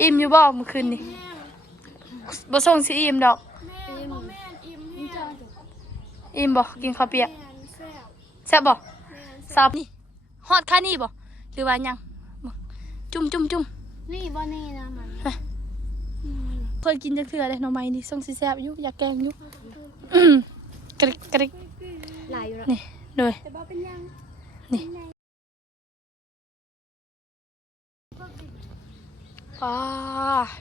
อิ่มอยู่บ่เมื่อคืนนี่บ่ส่งสิอิ่มดอกอิ่มบ่กินข้าวเปียกแซ่บบ่ซับนี่ฮอดค่านี่บ่หรือว่ายังจุ่มนี่บ่นี่นะมันเคยกินจักเทื่อเลยหน่อไม้นี่ส่งสิแซ่บอยู่อยากแกงอยู่กริกหลายอยู่แล้วนี่โดยแต่บ่เป็นยังนี่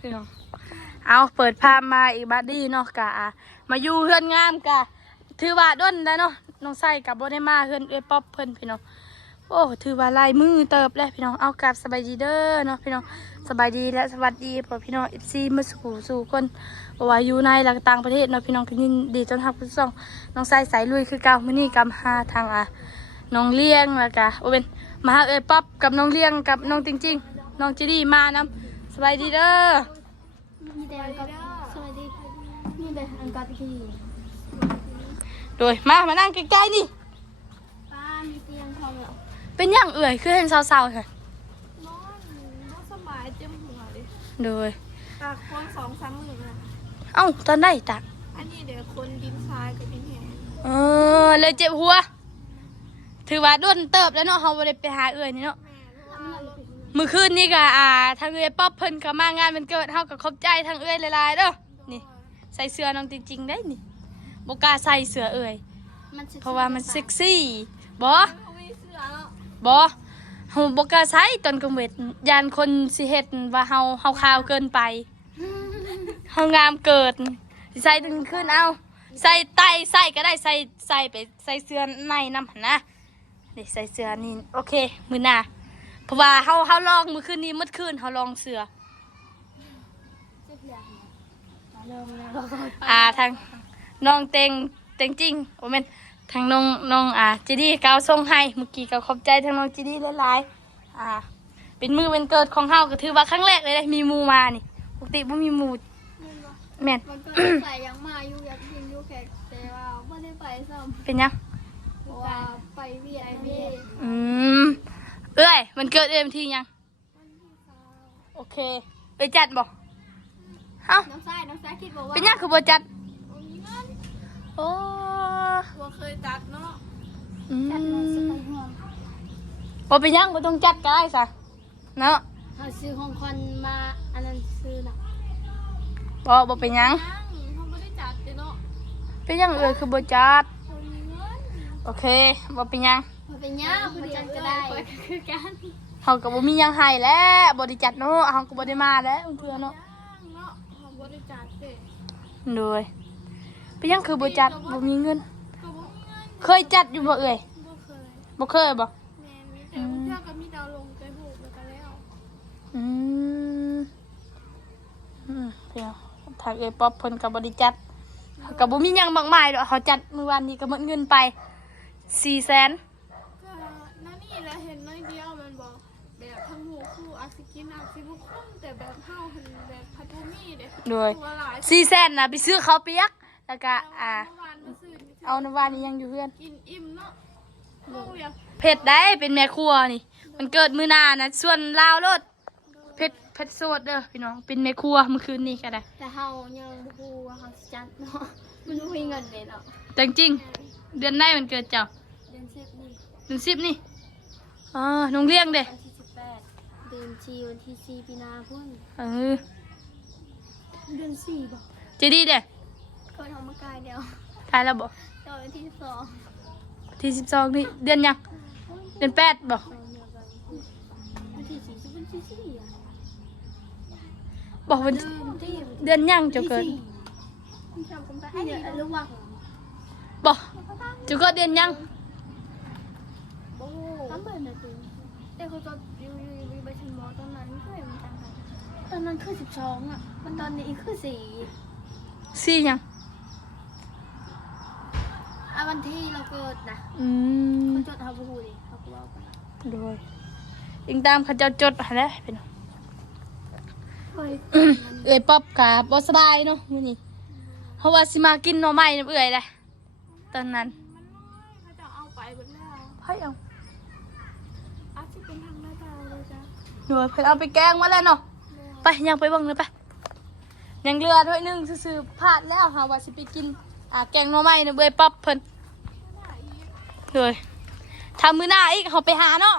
พี่น้องเอาเปิดภาพมาอีกบัดดี้เนาะกะมาอยู่เฮือนงามกะถือว่าด้นได้เนาะน้องไส้กับบ่ได้มาเฮือนป๊อปเพิ่นพี่น้องโอ้ถือว่าลายมือเติบเลยพี่น้องเอากลับสบายดีเด้อเนาะพี่น้องสบายดีและสวัสดีพ่อพี่น้อง FC มาสู่คนบ่ว่าอยู่ในและต่างประเทศเนาะพี่น้องก็ยินดีต้อนรับผู้ส่องน้องไส้สายลุยคือเก่ามื้อนี้กำหาทางน้องเลี้ยงแล้วก็บ่เป็นมาหาป๊อปกับน้องเลี้ยงกับน้องจริงๆน้องจิดีมานํสบายดีเด้อมีแต่อังกฤษสวัสดีมีแต่อังกฤษที่โดยมานั่งใกล้ๆนี่ป้ามีเตียงพร้อมแล้วเป็นอย่างเอื่อยคือเห็นเศร้าๆค่ะนอนสบายเจ็บหัวดิโดยตากคน2-3 มื้อนะเอ้าตอนได้ตักอันนี้เดี๋ยวคนดินทรายกับดินแห้งเลยเจ็บหัวถือว่าด้นเติบแล้วเนาะเขาบ่ได้ไปหาเอื่อยนี่เนาะมื้อคืนนี่ก็ทางเอื้อยป๊อปเพิ่นก็มางานวันเกิดเฮาก็ขอบใจทางเอื้อยหลายๆเด้อนี่ใส่เสื้อน้องจริงๆได้นี่บ่กล้าใส่เสื้อเอื้อยเพราะว่ามันเซ็กซี่บ่เฮาบ่กล้าใส่ตอนกลางเวทยานคนสิเฮ็ดว่าเฮาขาวเกินไปเฮางามเกินสิใส่ถึงคืนเอาใส่ไตใส่ก็ได้ใส่ไปใส่เสื้อในนำหั่นนะนี่ใส่เสื้อนี่โอเคมื้อหน้าเพราะว่าเฮาลองมื้อคืนนี้มื้อคืนเฮาลองเสื้อทางน้องเต็งจริงโอ้แม่นทางน้องจีดีก็เอาส่งให้เมื่อกี้ก็ขอบใจทางน้องจีดีหลายๆเป็นมื้อวันเกิดของเฮาก็ถือว่าครั้งแรกเลยมีหมู่มานี่ปกติบ่มีหมู่แม่นมันก็ใส่ยังมาอยู่อยากกินอยู่แขกแต่ว่าบ่ได้ไปซ้ำเป็นยังเพราะว่าไป VIP เอ้ยมันเกิดเอ็มทียังโอเคไปจัดบ่เอ้าน้องชายคิดบอกว่าเป็นยังคือบ่จัดโอ้บ่เคยจัดเนาะจัดเลยสิไปห่วงบ่เป็นยังบ่ต้องจัดก็ได้ซะเนาะเฮาซื้อของขวัญมาอันนั้นซื้อน่ะบ่เป็นยังเฮาบ่ได้จัดเนาะเป็นยังเอ้ยคือบ่จัดโอเคบ่เป็นยังเป็นยังบ่จัดก็ได้คือกันเฮาก็บ่มีหยังให้แล้วบ่ได้จัดเนาะเฮาก็บ่ได้มาแล้วเทื่อเนาะเฮาบ่ได้จัดเด้โดยเป็นยังคือบ่จัดบ่มีเงินเคยจัดอยู่บ่เอ่ยบ่เคยบ่แม่มีแต่เทื่อก็มีดาวลงไปฮูกแล้วก็แล้วเดี๋ยวทางป๊อปเพิ่นก็บ่ได้จัดก็บ่มีหยังมากมายดอกเขาจัดมื้อวานนี้ก็หมดเงินไป400,000นั่นนี่แหละเห็นน้อยเดียวมันบอกแบบทั้งหูคู่อาซิกินอาซิบุคุ้มแต่แบบเฮาเห็นแบบพัทมีเด้ด้วย400,000น่ะไปซื้อข้าวเปียกแล้วก็เอาน้ำหวานนี่ยังอยู่เพื่อนกินอิ่มเนาะเผ็ดได้เป็นแม่ครัวนี่มันเกิดมื้อหน้านะส่วนลาวรสเผ็ดโสดเด้อพี่น้องเป็นแม่ครัวเมื่อคืนนี้ก็ได้แต่เฮายังบ่ฮู้ว่าเฮาสิจัดเนาะมันบ่มีเงินเลยเนาะแต่จริงเดือนไหนมันเกิดเจ้าเดือน10นี่เดือน10นี่น้องเลี้ยงเด้วันที่18เดือน4วันที่4มีนาพุ่นเดือน4บ่จะดีเด้คนเฮามากายเดียวกายแล้วบ่วันที่12ที่12นี่เดือนยังเดือน8บ่วันที่4วันที่4บอกวันเดือนยังจะเกิดบอกจะเกิดเดือนยังแต่เขาจะอยู่ไปถึงมอตอนนั้นเคยมันต่างกันตอนนั้นคือ12อ่ะมันตอนนี้คือ4ยังวันที่เราเกิดนะเขาจดเขาพูดดิเขาพูดว่าด้วยอิงตามเขาจะจดอะไรเป็นเอ้ยป๊อปกับบ่สบายเนาะมื้อนี้เพราะว่าสิมากินหน่อไม้น้ำเอื้อยเลยตอนนั้นเขาจะเอาไปหมดแล้วให้เอาอาจจะเป็นทางหน้าตาเลยจ้ะเพิ่นเอาไปแกงมาแล้วเนาะ ไปยังไปเบิ่งเลยไปยังเรือถ้วยหนึงซื่อๆพลาดแล้วค่ะว่าสิไปกินแกงหน่อไม้นะเบยป๊อปเพิ่นเลยถ้ามื้อหน้าอีกเฮาไปหาเนาะ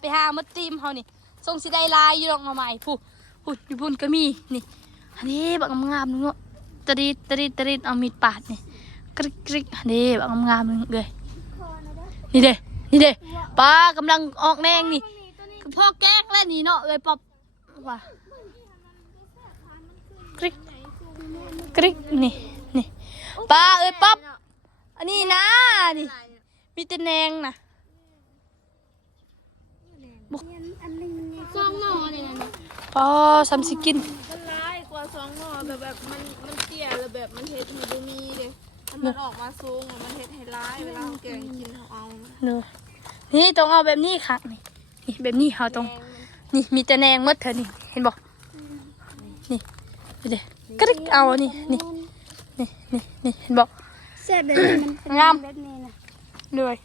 ไปหามาตีมเฮานี่ส่งสิได้ลายอยู่ดอกหน่อไม้ผู้อยู่พุ่นก็มีนี่อันนี้บักงามๆนึงเนาะตะดิดเอามีดปาดนี่กริกอันนี้บักงามๆนึงเลยนี่เด้ปลากำลังออกแนงนี่พ่อแกงแล้วนี่เนาะเอ้ยป๊อปว่า กริกนี่ปลาเอ้ยป๊อปอันนี้นะนี่มีแต่แนงนะ ซองหน่อเนี่ยนะ ปอซัมสิกิน มันร้ายกว่าซองหน่อแบบมันเตี้ยแล้วแบบมันเฮ็ดให้บ่มีเลยมันออกมาสูงมันเฮ็ดให้ร้ายเวลาแกงกินเขาเอา เนอะนี่ต้องเอาแบบนี้ค่ะนี่แบบนี้เขาต้องนี่มีแต่แนงหมดเถอะนี่เห็นบอกนี่เดี๋ยวกริกเอานี่เห็นบอก แซ่บแบบนี้มันเป็น งาม แบบนี้นะ เลย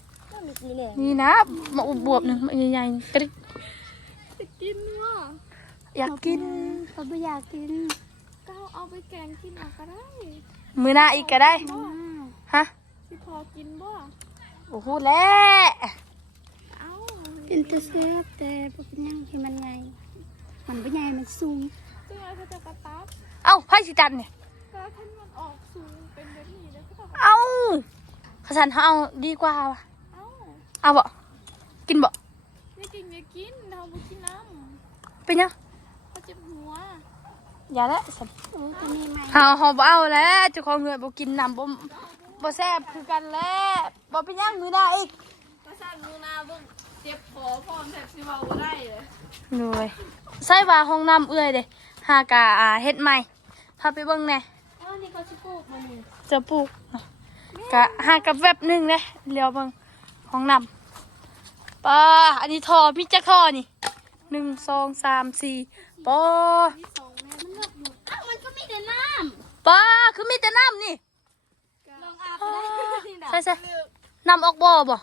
นี่นะมาอุบบวบหนึ่งมาใหญ่ๆกริก จะกินว่ะ อยากกิน เขาไม่อยากกิน ก็เอาไปแกงกินเอาก็ได้ มือหน้าอีกก็ได้ อ่า ฮะ ที่พอกินบ่ โอ้โหแล้ว เอ้า เป็นตัวแซ่บแต่พวกเป็นยังที่มันใหญ่มันไม่ใหญ่มันสูง ซึ่งเราก็จะกระตับ เอ้าไพ่สิจันเนี่ย ก็ท่านมันออกสูงเป็นแบบนี้แล้วก็ต้อง เอ้าขสันเขาเอาดีกว่าว่ะ เอ้า เอาบ่กินบ่ ไม่กินอย่ากินเราบ่กินน้ เป็นยัง ำเขาเจ็บหัว อย่าละสัน โอ้ตัวนี้ใหม่ เฮาบ่เอาแล้วเจ้าของเงินบ่กินน้ำบ่แซ่บคือกันแล้วบ่เป็นยังมือหน้าอีก ก็สั่นมือนาเบิ่งเจ็บคอพร้อมแทบสิเว้าบ่ได้เลย หน่วยใส่ว่าห้องน้ำเอื้อยเด้หากะเฮ็ดใหม่พาไปเบิ่งแหน่ เออนี่เขาจะปลูกมันนี่ จะปลูกกะหากับแวบหนึงเด้เลี้ยวเบิ่งห้องน้ำป้าอันนี้ท่อมีจักท่อนี่1 2 3 4ป้า มีสองแม่ มันเลือกอยู่อ้าวมันก็มีแต่น้ ป้าคือมีแต่น้ำนี่ ำลองอาบก็ได้นี่นะ ใช่ๆน้ำออกบ่อบ่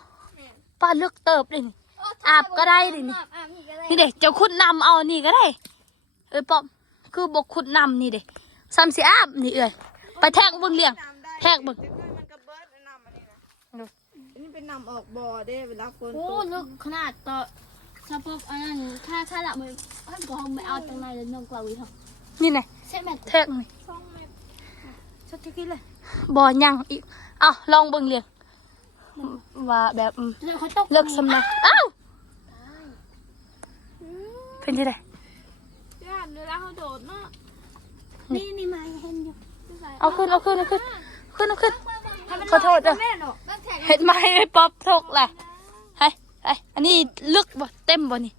ป้าเลือกเติบเลยนี่ อาบก็ได้ดินี่ อาบนี่ก็ได้ นี่เด็กเจ้าขุดนำเอานี่ก็ได้เอ้ยป้อมคือบกขุดนำนี่เด็กซ้ำสิอาบนี่เอ้ยไปแทกเบิ่งเลี้ยงแทกเบิ่ง มันก็เบิดน้ำอันนี้นะอันนี้เป็นน้ำออกบ่อเด้เวลาฝน โอ้ ตก ลึกขนาดต่อสะโพกอันนั้นถ้าละมือถ้าก็คงไม่เอาตรงไหนเลยน้องกว่าวิทย์ นี่ไง ใช่ไหม แทกนี่ 2 เมตร ชัดที่คิดเลย บ่อยังอีกเอ้าลองเบิ่งเลี้ยงว่าแบบ แล้วเขาตก เลิกสำนักอ้าวเป็นที่ไหน ย่านเวลาเขาโดดเนาะ นี่มาเห็นอยู่ เอาขึ้นขอโทษเด้อ แม่หรอกตั้งแต่ เห็นไหมไอ้ป๊อปทกแหละให้อันนี้ลึกบ่เต็มบ่นี่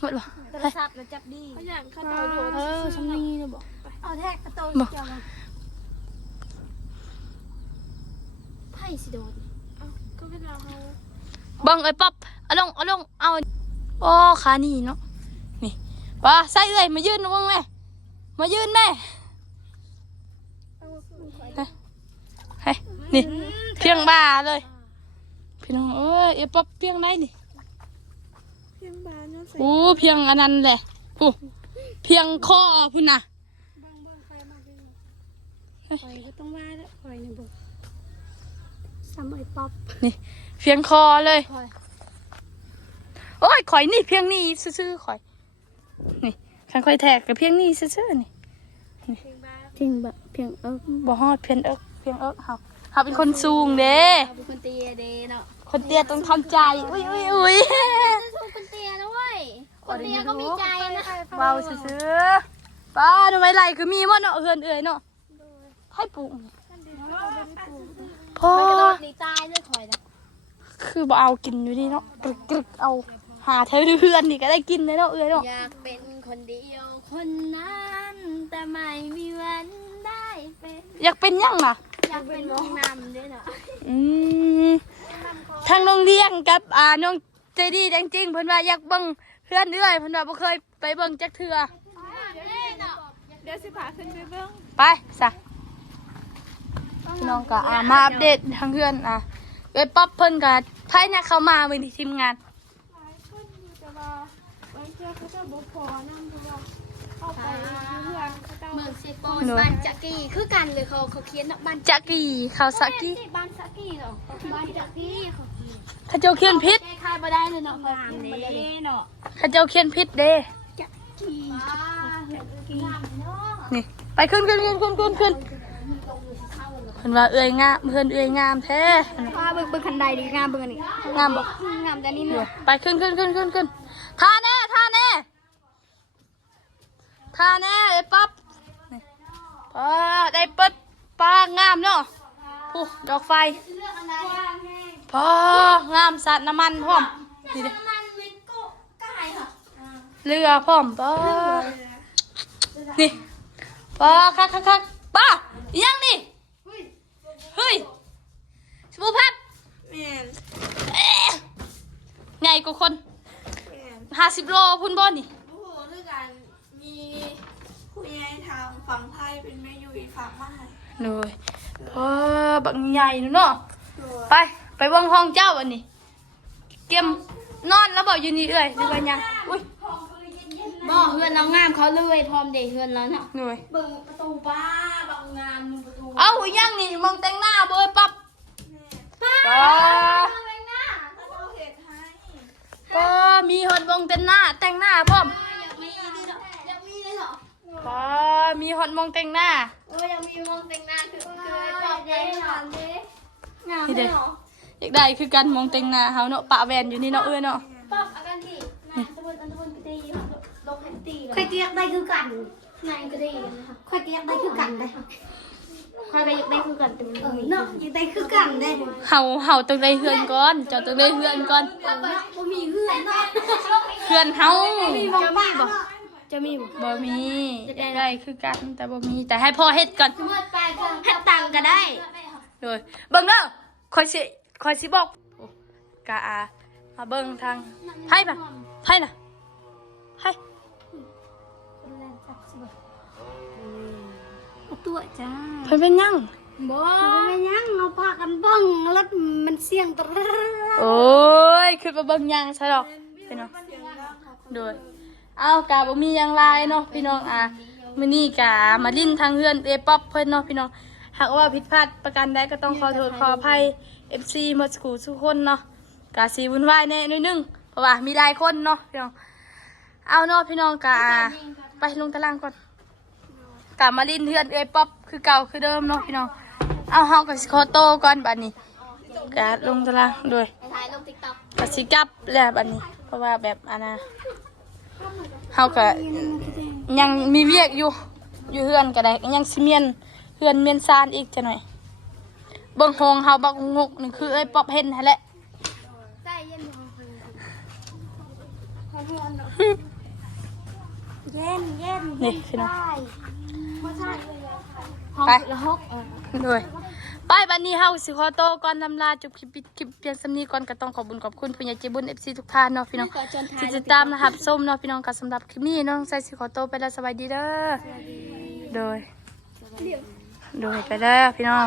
หมดบ่ โทรศัพท์แล้วจับดี เขาอยากเขาจะเอาโดด สำนีเลยบ่ เอาแทกกระโตนเกี่ยวมาไพ่สิโดน ก็เวลาเขา บังไอ้ป๊อปเอาลงเอาโอ้ขานี่เนาะนี่ป้าใส่เอ้ยมายืนวงแม่มายืนแม่เฮ้ยนี่เพียงบ้าเลยพี่น้องเอ้ยไอ้ป๊อปเพียงไหนนี่ เพียงบานเนาะใส่ โอ้เพียงอันนั้นแหละโอ้เพียงคอพุ่นน่ะ บางใครมาดึง คอยก็ต้องว่าแล้วคอยเนี่ยบอกซ้ำไอ้ป๊อป นี่เพียงคอเลย คอย โอ้ยข่อยนี่เพียงนี่ซื่อๆข่อยนี่คันข่อยแทกกับเพียงนี่ซื่อๆนี่ เพียงบาน จริงแบบเพียงบ่ฮอดเพียงเฮาเป็นคนสูงเด้ เราเป็นคนเตียเดเนาะ คนเตี้ยต้องทำใจอุ้ย จะสู้คนเตียนะเว้ยคนเตียก็มีใจนะ เบาซื่อๆป้าทำไมไหลคือมีบ่เนาะเฮือนเอ้ยเนาะให้ปลูกพ่อ มันกระโดดหนีตายเลยคอยนะ คือบ่เอากินอยู่นี่เนาะกรึกเอาหาแถวเฮือนนี่ก็ได้กินเลยเนาะเอ้ยเนาะ อยากเป็นคนเดียวคนนั้นแต่ไม่มีวันได้เป็น อยากเป็นหยังล่ะ อยากเป็นน้องนำด้วยเนาะ ทางน้องเลี้ยงกับน้องใจดีจริงๆเพิ่นว่าอยากเบิ่งเพื่อนเรื่อยเพิ่นว่าบ่เคยไปเบิ่งจักเทื่อ เดี๋ยวสิพาขึ้นไปเบิ่ง ไปซะพี่น้องก็มาอัปเดตทางเพื่อนเอ้ยป๊อปเพิ่นก็ไผเนี่ยเข้ามามื้อนี้ทีมงาน หลายคนอยู่แต่ว่าบางเทื่อเขาจะบ่พอนั่นเพราะว่า เข้าไปเพื่อนเขาเจ้า เมืองเซโปนบ้านจักรีคือกันเลยเขาเขียนบ้าน จักรีเขาสักกี บ้านสักกีเหรอบ้านจักรีเขา เขาเจ้าเขียนผิด แก้ไขบ่ได้เลยเนาะงามเลยเนาะ เขาเจ้าเขียนผิดเด้ จักรีงามเนาะ นี่ไปขึ้นเพิ่นว่าเอื้อยงามเพิ่นเอื้อยงามแท้ ว่าเบิ่งคันใดดีงามเบิ่งนี่ งามบ่ งามแต่นี่เนาะ ไปขึ้นท่าแน่ไอ้ปั๊บนี่ได้เปิดปลางามเนาะโอ้ดอกไฟพองามสัตว์น้ำมันพร้อมนี่เด้ มันไม่โกกายค่ะ เรือพร้อมป้านี่ป้าคักป้าอีหยังนี่เฮ้ยสบู่พัด แม่น ใหญ่กว่าคน แม่น 50 โลพุ่นบ่นี่ โอ้โหด้วยกันมีผู้ใหญ่ทางฝั่งไทยเป็นแม่อยู่อีกฝั่งมาให้ เลยบักใหญ่เนาะ ตัว ไปเบิ่งห้องเจ้าอันนี้เตรียมนอนแล้วบ่อยู่นี่เอ้ยหรือว่ายังอุ้ย บ่เฮือนเรางามเขาเลยพร้อมเด้เฮือนแล้วเนาะ หน่วย เบิ่งประตูบ้าบางงามมึงประตู เอ้าอีหยังนี่มองแต่งหน้าบ่เอ้ยปั๊บ ป้า ป้า แม่งหน้า แล้วเราเห็ดให้ ป้ามีฮอดมองแต่งหน้าพร้อม ยังมีเลยเหรอยังมีเลยเหรอ ป้ามีฮอดมองแต่งหน้า ยังมีมองแต่งหน้าคือปอบได้เหรอเด้งาม นี่ เล เด้ ยเหรอ อยากได้คือกันมองแต่งหน้าเฮาเนาะปะแวนอยู่นี่เนาะเอ้ยเนาะ ปอบอาการที่นายตะบนอันตะบนกระดีลงแฮนตี้ค่อยเรียกได้คือกันนายกระดีนะคะค่อยเรียกได้คือกันได้ค่อยไปอยากได้คือกันแต่มันมีเนาะอยากได้คือกันได้ เฮาต้องได้เฮือนก่อนเจ้าต้องได้เฮือนก่อน เนาะบ่มีเพื่อนเนาะ เฮือนเฮา จะมีบ่จะมีบ่ บ่มีอยากได้คือกันแต่บ่มีแต่ให้พ่อเฮ็ดก่อน เมื่อไปก็ให้ตังก็ได้ เลยเบิ่งเด้อคอยสิบอกกะอามาเบิ่งทางไผน่ะไผไผ ตัวจ้า เพิ่นเป็นหยัง บ่ไม่ยังเอาพากันบ้องแล้วมันเสียงตะ โอ้ยขึ้นมาเบิ่งหยังซะดอกพี่น้อง เสียงดังของคน โดยเอากะบ่มีหยังหลายเนาะพี่น้องมื้อนี้กะมาลิ้นทางเฮือนป๊อปเพิ่นเนาะพี่น้องหากว่าผิดพลาดประการใดก็ต้องขอโทษขออภัย FC หมดสู่ทุกคนเนาะกะสิวุ่นวายแน่นิดนึงเพราะว่ามีหลายคนเนาะพี่น้องเอาเนาะพี่น้องกะไปลงตารางก่อนกะมาลิ้นเฮือนป๊อปคือเก่าคือเดิมเนาะพี่น้องเอาเฮาก็สิขอโตวก่อนบัดนี้กะลงตารางโดย ถ่ายลง TikTok ก็สิกลับแล้วบัดนี้ เพราะว่าแบบเฮาก็ยังมีเวียกอยู่เฮือนก็ได้ยังสิเมียนเฮือนเมียนซานอีกจังหน่อยเบิ่งห้องเฮาบักงกนี่คือป๊อบเห็นหั่นแหละ ใจเย็นบ่เย็นเย็น นี่พี่น้อง บ่ใช่ ไป ละหก ด้วยไปบัดนี้เฮาสิขอโตวก่อนนำลาจบคลิปเพียงสำนี้ก่อนก็ต้องขอบคุญขอบคุณผู้ใหญ่ใจบุญ FC ทุกท่านเนาะพี่น้องที่ติดตามนะครับส้มเนาะพี่น้องก็สำหรับคลิปนี้น้องใส่สิขอโตวไปแล้วสบายดีเด้อโดยไปเด้อพี่น้อง